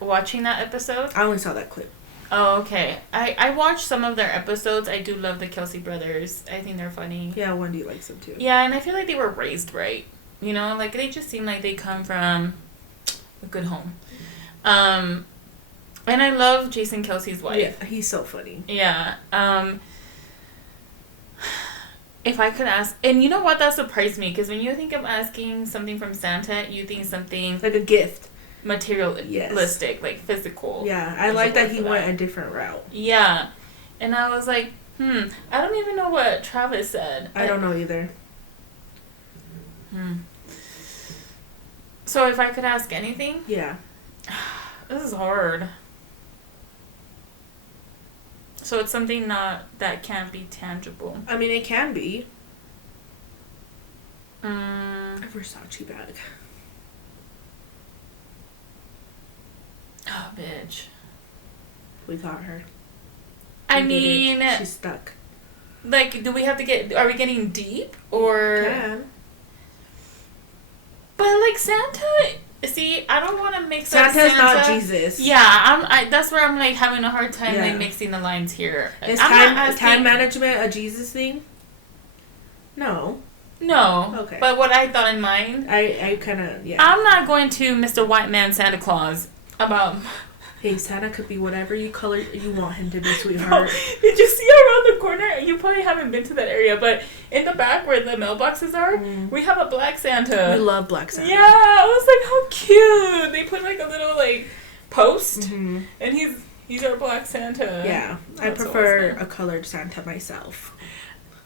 watching that episode. I only saw that clip. Oh, okay. I watched some of their episodes. I do love the Kelsey brothers. I think they're funny. Yeah, Wendy likes them too. Yeah, and I feel like they were raised right. You know, like they just seem like they come from a good home. And I love Jason Kelsey's wife. Yeah, he's so funny. Yeah. If I could ask, and you know what, that surprised me, because when you think of asking something from Santa, you think something like a gift, materialistic, like physical. Yeah, I like that he went a different route. Yeah, and I was like, I don't even know what Travis said. I don't know either. So if I could ask anything, yeah, this is hard. So it's something that can't be tangible. I mean, it can be. A Versace bag. Oh, bitch. We got her. I mean, she's stuck. Like, do we have to are we getting deep? Or... Can. But, like, Santa... See, I don't want to mix up Santa's Santa. not Jesus. Yeah, that's where I'm, like, having a hard time, like, mixing the lines here. Is time management a Jesus thing? No. No. Okay. But what I thought in mind... I kind of, yeah. I'm not going to Mr. White Man Santa Claus about... Hey, Santa could be whatever you want him to be, sweetheart. Did you see around the corner? You probably haven't been to that area, but in the back where the mailboxes are, we have a black Santa. We love black Santa. Yeah, I was like, how cute. They put like a little like post, and he's our black Santa. Yeah, I prefer a colored Santa myself.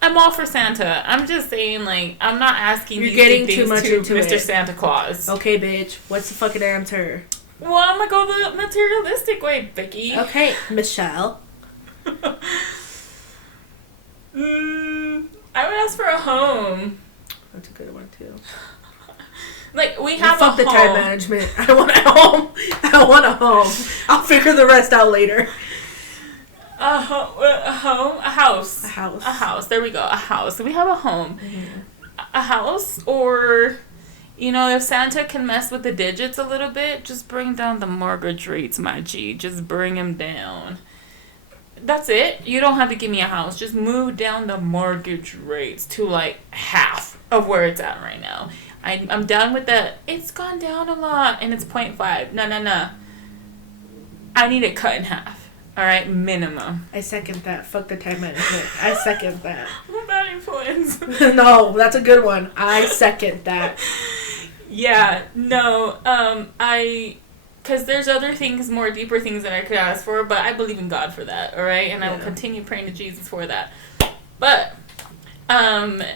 I'm all for Santa. I'm just saying, like, I'm not asking You're getting too much to into Mr. it. Santa Claus. Okay, bitch. What's the fucking answer? Well, I'm gonna go the materialistic way, Vicky. Okay, Michelle. I would ask for a home. That's a good one too. Like, we have fuck a the home. time management. I want a home. I want a home. I'll figure the rest out later. A home, a house. A house. A house. There we go. A house. We have a home. A house, or, you know, if Santa can mess with the digits a little bit, just bring down the mortgage rates, my G. Just bring them down. That's it. You don't have to give me a house. Just move down the mortgage rates to, like, half of where it's at right now. I'm done with the, it's gone down a lot, and it's 0.5. No. I need it cut in half. All right, minimum. I second that. Fuck the time management. I second that. Bad influence. No, that's a good one. I second that. Yeah, no, because there's other things, more deeper things that I could ask for, but I believe in God for that, all right? And I will continue praying to Jesus for that. But, Santa,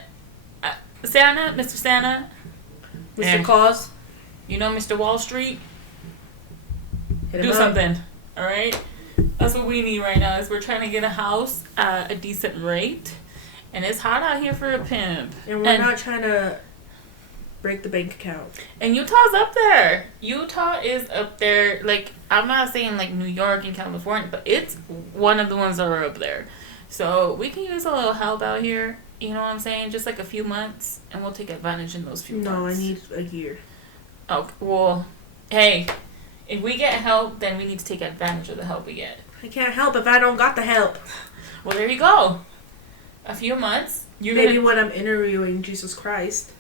Mr. Santa. Mr. Claus. You know Mr. Wall Street? Hit him Do up. something, all right? That's what we need right now, is we're trying to get a house at a decent rate. And it's hot out here for a pimp. And we're not trying to break the bank account. And Utah's up there. Utah is up there. Like, I'm not saying like New York and California, but it's one of the ones that are up there. So we can use a little help out here. You know what I'm saying? Just like a few months, and we'll take advantage in those few months. No, I need a year. Okay, well, hey, if we get help, then we need to take advantage of the help we get. I can't help if I don't got the help. Well, there you go. A few months. Maybe when I'm interviewing Jesus Christ,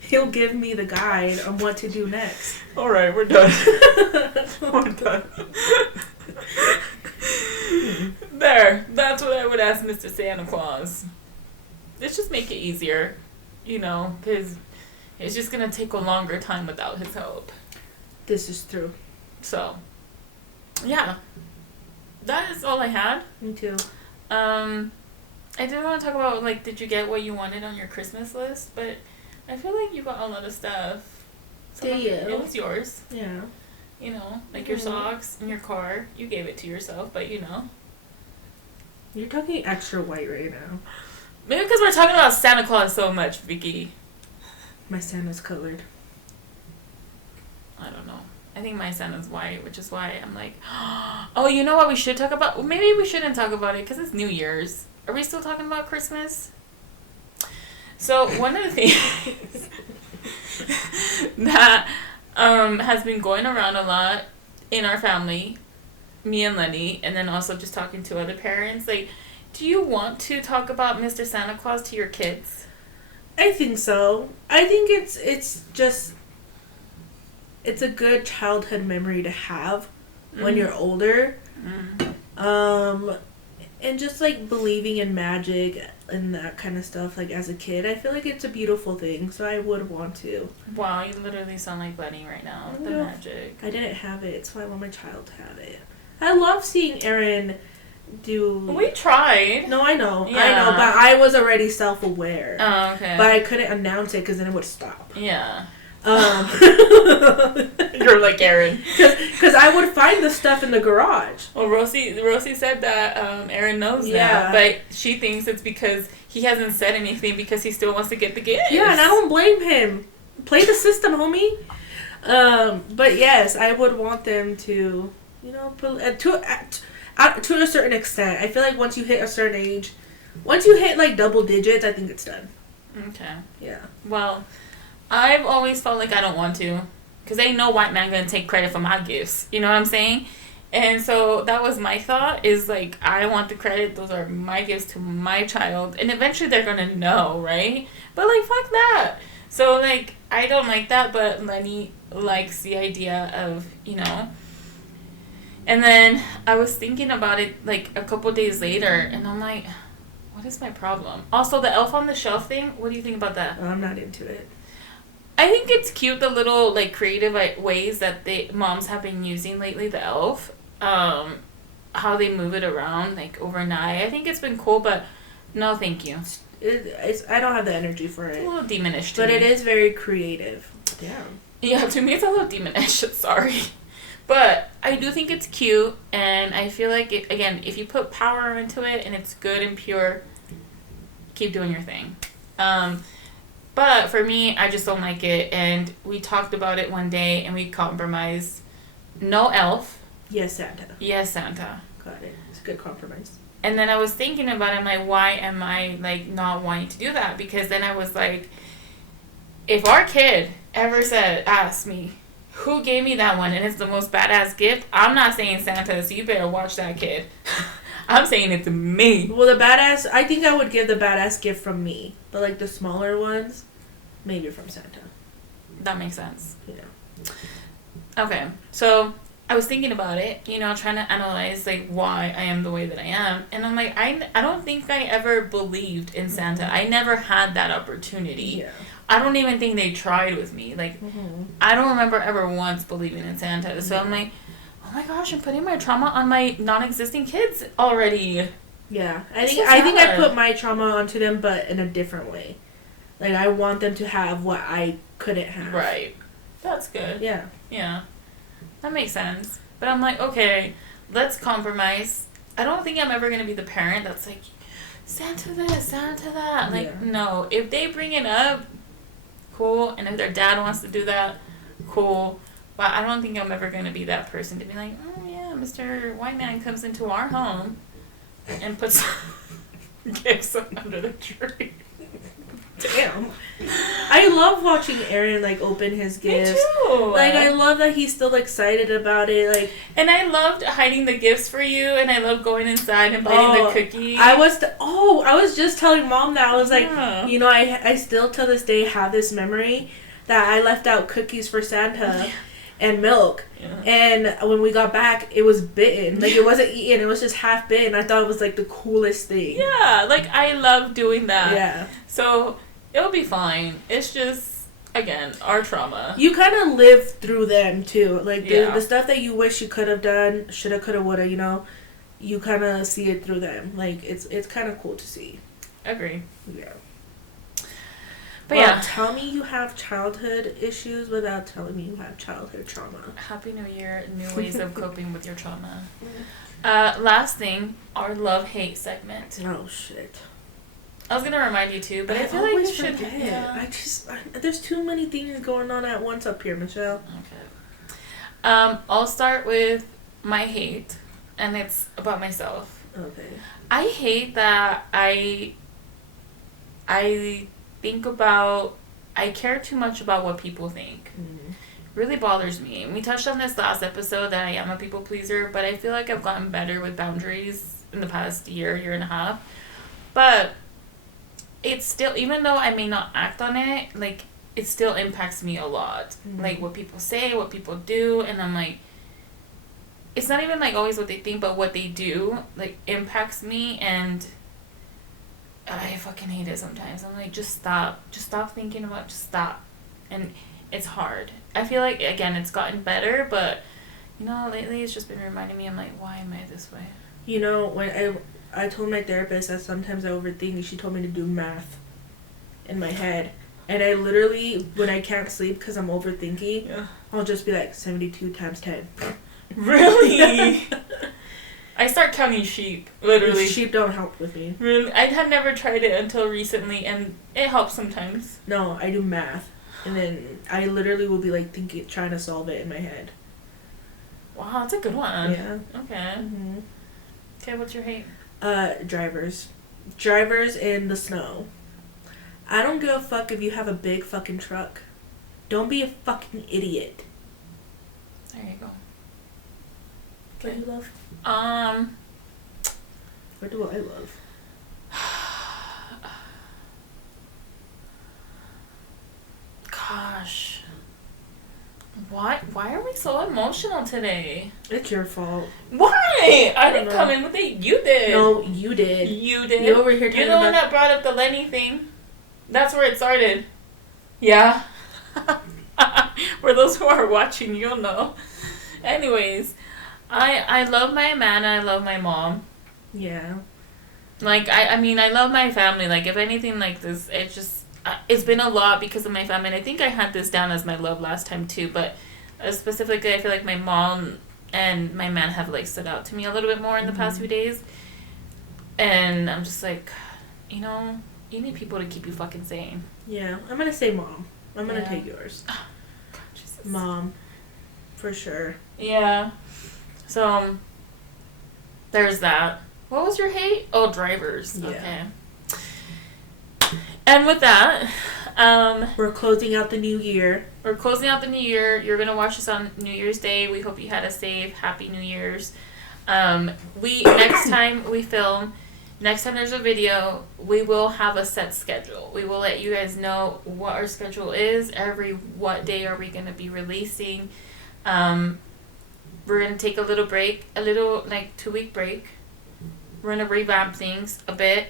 he'll give me the guide on what to do next. All right, we're done. We're done. There. That's what I would ask Mr. Santa Claus. Let's just make it easier, you know, because it's just going to take a longer time without his help. This is true. So, yeah. That is all I had. Me too. I did want to talk about, like, did you get what you wanted on your Christmas list? But I feel like you got a lot of stuff. Did you? It was yours. Yeah. You know, like your socks and your car. You gave it to yourself, but you know. You're talking extra white right now. Maybe because we're talking about Santa Claus so much, Vicky. My Santa's colored. I don't know. I think my Santa's white, which is why I'm like, oh, you know what we should talk about? Well, maybe we shouldn't talk about it because it's New Year's. Are we still talking about Christmas? So, one of the things that has been going around a lot in our family, me and Lenny, and then also just talking to other parents. Like, do you want to talk about Mr. Santa Claus to your kids? I think so. I think it's just it's a good childhood memory to have when you're older. And just like believing in magic and that kind of stuff, like as a kid, I feel like it's a beautiful thing, so I would want to. Wow, you literally sound like Lenny right now. The magic. I didn't have it, so I want my child to have it. I love seeing Aaron do. We tried. No, I know, Yeah. but I was already self-aware. Oh, okay. But I couldn't announce it because then it would stop. Yeah. You're like Aaron. Because I would find the stuff in the garage. Well, Rosie said that Aaron knows that, but she thinks it's because he hasn't said anything because he still wants to get the gifts. Yeah, and I don't blame him. Play the system, homie. But yes, I would want them to, to a certain extent. I feel like once you hit a certain age, once you hit like double digits, I think it's done. Okay. Yeah. Well, I've always felt like I don't want to, because ain't no white man gonna take credit for my gifts. You know what I'm saying? And so that was my thought, is like, I want the credit. Those are my gifts to my child. And eventually they're gonna know, right? But like, fuck that. So like, I don't like that, but Lenny likes the idea of, And then I was thinking about it like a couple days later, and I'm like, what is my problem? Also, the elf on the shelf thing, what do you think about that? I'm not into it. I think it's cute, the little like creative ways that moms have been using lately, the elf. How they move it around like overnight. I think it's been cool, but no thank you. I don't have the energy for it. It's a little demonish to me. But it is very creative. Damn. Yeah, to me it's a little demonish. Sorry. But I do think it's cute, and I feel like, if you put power into it and it's good and pure, keep doing your thing. But for me, I just don't like it, and we talked about it one day, and we compromised. No elf. Yes, Santa. Yes, Santa. Got it. It's a good compromise. And then I was thinking about it, I'm like, why am I, like, not wanting to do that? Because then I was like, if our kid ever asked me, who gave me that one, and it's the most badass gift, I'm not saying Santa, so you better watch that kid. I'm saying it's me. Well, I think I would give the badass gift from me. But, like, the smaller ones, maybe from Santa. That makes sense. Yeah. Okay, so I was thinking about it, trying to analyze, like, why I am the way that I am. And I'm like, I don't think I ever believed in Santa. I never had that opportunity. Yeah. I don't even think they tried with me. Like, I don't remember ever once believing in Santa. So I'm like, oh my gosh, I'm putting my trauma on my non-existing kids already. Yeah. I think I put my trauma onto them, but in a different way. Like, I want them to have what I couldn't have. Right. That's good. Yeah. Yeah. That makes sense. But I'm like, okay, let's compromise. I don't think I'm ever going to be the parent that's like, Santa this, Santa that. Like, no. If they bring it up, cool. And if their dad wants to do that, cool. But I don't think I'm ever going to be that person to be like, oh, yeah, Mr. White Man comes into our home and puts gifts under the tree. Damn. I love watching Aaron, like, open his gifts. Me too. Like, I love that he's still excited about it. Like, and I loved hiding the gifts for you, and I love going inside and biting the cookie. I was just telling Mom that. I was like, I still to this day have this memory that I left out cookies for Santa and milk. Yeah. And when we got back, it was bitten. Like, it wasn't eaten. It was just half bitten. I thought it was, like, the coolest thing. Yeah. Like, I love doing that. Yeah. So, it'll be fine. It's just, again, our trauma. You kind of live through them, too. Like, the stuff that you wish you could have done, shoulda, coulda, woulda, you kind of see it through them. Like, it's kind of cool to see. Agree. Yeah. But tell me you have childhood issues without telling me you have childhood trauma. Happy New Year, new ways of coping with your trauma. Last thing, our love-hate segment. Oh, shit. I was going to remind you too, but I feel like you should... Yeah. There's too many things going on at once up here, Michelle. Okay. I'll start with my hate, and it's about myself. Okay. I hate that I think about... I care too much about what people think. Mm-hmm. really bothers me. We touched on this last episode that I am a people pleaser, but I feel like I've gotten better with boundaries in the past year and a half. But it's still, even though I may not act on it, like, it still impacts me a lot. Mm-hmm. Like, what people say, what people do, and I'm like, it's not even, like, always what they think, but what they do, like, impacts me, and I fucking hate it sometimes. I'm like, just stop. Just stop thinking about, just stop. And it's hard. I feel like, again, it's gotten better, but, you know, lately it's just been reminding me, I'm like, why am I this way? You know, when I told my therapist that sometimes I overthink, she told me to do math in my head. And I literally, when I can't sleep because I'm overthinking, I'll just be like, 72 times 10. Really? I start counting sheep, literally. Sheep don't help with me. Really? I had never tried it until recently, and it helps sometimes. No, I do math. And then I literally will be like trying to solve it in my head. Wow, that's a good one. Yeah. Okay. Mm-hmm. Okay, what's your hate? Drivers. Drivers in the snow. I don't give a fuck if you have a big fucking truck. Don't be a fucking idiot. There you go. What do you love? What do I love? Gosh. Why are we so emotional today? It's your fault. Why? I didn't know. come in with it. You did. No, you did. You did. You over here talking You're the one about... that brought up the Lenny thing. That's where it started. Yeah. For those who are watching, you'll know. Anyways, I love my man and I love my mom. Yeah. Like, I mean, I love my family. Like, if anything like this, it just... it's been a lot because of my family. And I think I had this down as my love last time, too. But specifically, I feel like my mom and my man have, like, stood out to me a little bit more in the past few days. And I'm just like, you know... You need people to keep you fucking sane. Yeah. I'm gonna say mom. I'm gonna Yeah. take yours. Oh, God, Jesus. Mom. For sure. Yeah. So, there's that. What was your hate? Oh, drivers. Yeah. Okay. And with that, we're closing out the new year. we're closing out the new year. You're going to watch this on New Year's Day. We hope you had a safe, happy New Year's. Next time we film... Next time there's a video, we will have a set schedule. We will let you guys know what our schedule is. What day are we going to be releasing. We're going to take a little break, like 2-week break. We're going to revamp things a bit,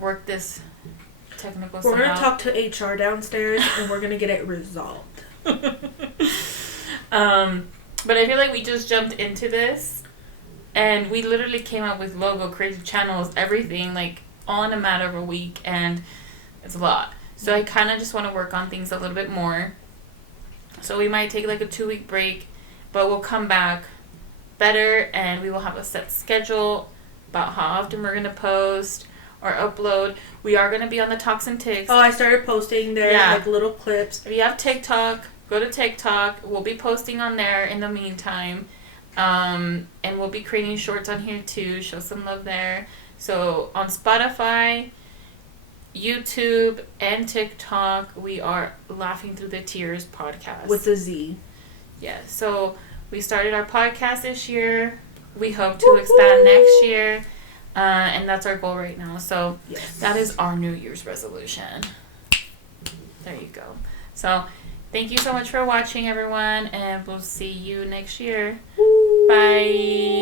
work this technical stuff out. We're going to talk to HR downstairs and we're going to get it resolved. But I feel like we just jumped into this. And we literally came up with logo, creative channels, everything, like, all in a matter of a week, and it's a lot. So I kind of just want to work on things a little bit more. So we might take, like, a 2-week break, but we'll come back better, and we will have a set schedule about how often we're going to post or upload. We are going to be on the Talks and Tics. Oh, I started posting there, like, little clips. If you have TikTok, go to TikTok. We'll be posting on there in the meantime. And we'll be creating shorts on here too. Show some love there. So on Spotify, YouTube, and TikTok, we are Laughing Through the Tears podcast. With a Z. Yeah. So we started our podcast this year. We hope to expand next year. And that's our goal right now. So that is our New Year's resolution. There you go. So thank you so much for watching, everyone. And we'll see you next year. Bye.